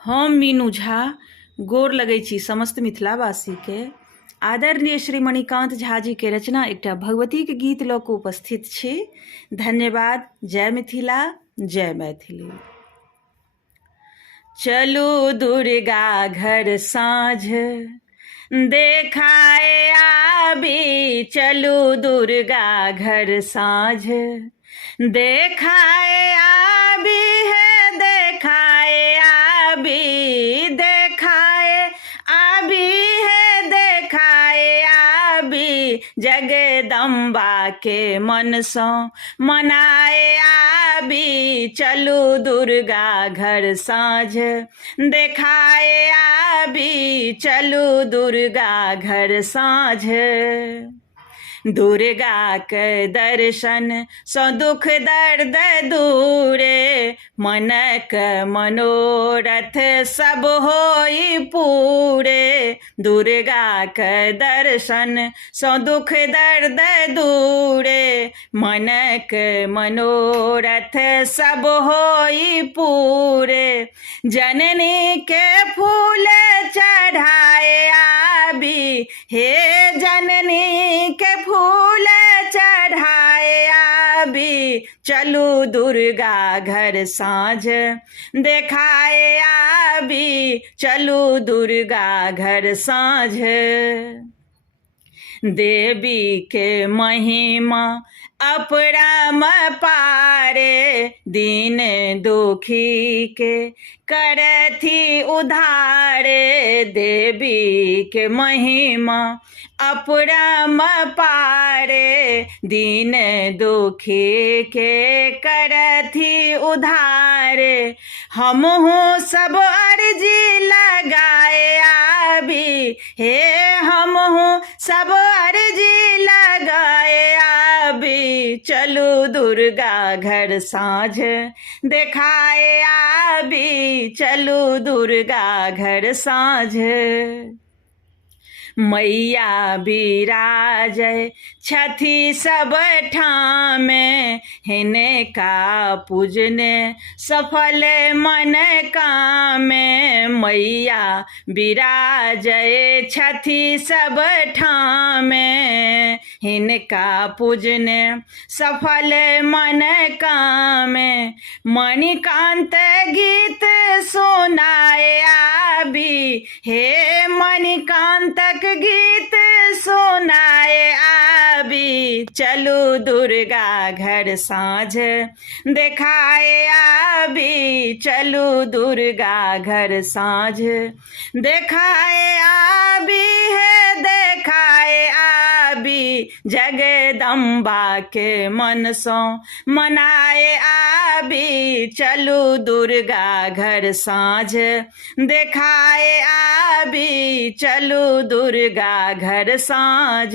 हम मीनू झा गोर लगै छी समस्त मिथिलावासी के। आदरणीय श्री मणिकांत झा जी के रचना एकटा भगवती के गीत लऽ कऽ उपस्थित छी। धन्यवाद। जय मिथिला, जय मैथिली। चलू दुर्गा घर साँझ देखाए आबी, चलू दुर्गा घर साँझ देखाए आबी है, देखाए आबी, देखाए आबी है, देखाए आबी, जगदम्बा के मन सो मनाए आबी, चलू दुर्गा घर साँझ देखाए आबी, चलू दुर्गा घर साँझ। दुर्गा के दर्शन सो दुख दर्द दूरे, मनक मनोरथ सब होई पूरे। दुर्गा के दर्शन सो दुख दर्द दूरे, मनक मनोरथ सब होई पूरे। जननी के फूल चढ़ाए आबी, हे जननी के फूल चढ़ाए आबी, चलू दुर्गा घर साँझ देखाए आबी, चलू दुर्गा घर साँझ। देवी के महिमा अपरम पारे, दीन दुखी के करथी उधारे। देवी के महिमा अपरम पारे, दीन दुखी के करथी उधारे। हमहु सब अर्जी लगाए आबी, हे हमहु सब अर्जी लगाए आबी, चलू दुर्गा घर साँझ देखाए आबी, चलू दुर्गा घर साँझ। मैया बिराजै छथि सब ठामे, हिनका पूजने सफल मन कामे। मैया बिराजै छथि सब ठामे, हिनका पूजने सफल मन कामे। मणिकांत गीत सुनाए आबी, हे मणिकांतक गीत सुनाए आबी, चलू दुर्गा घर साँझ देखाए आबी, चलू दुर्गा घर साँझ देखाए आबी है, देखाए आबी, जगदम्बा के मन सो मनाए आबी, चलू दुर्गा घर साँझ देखाए आबी, चलू दुर्गा घर साँझ।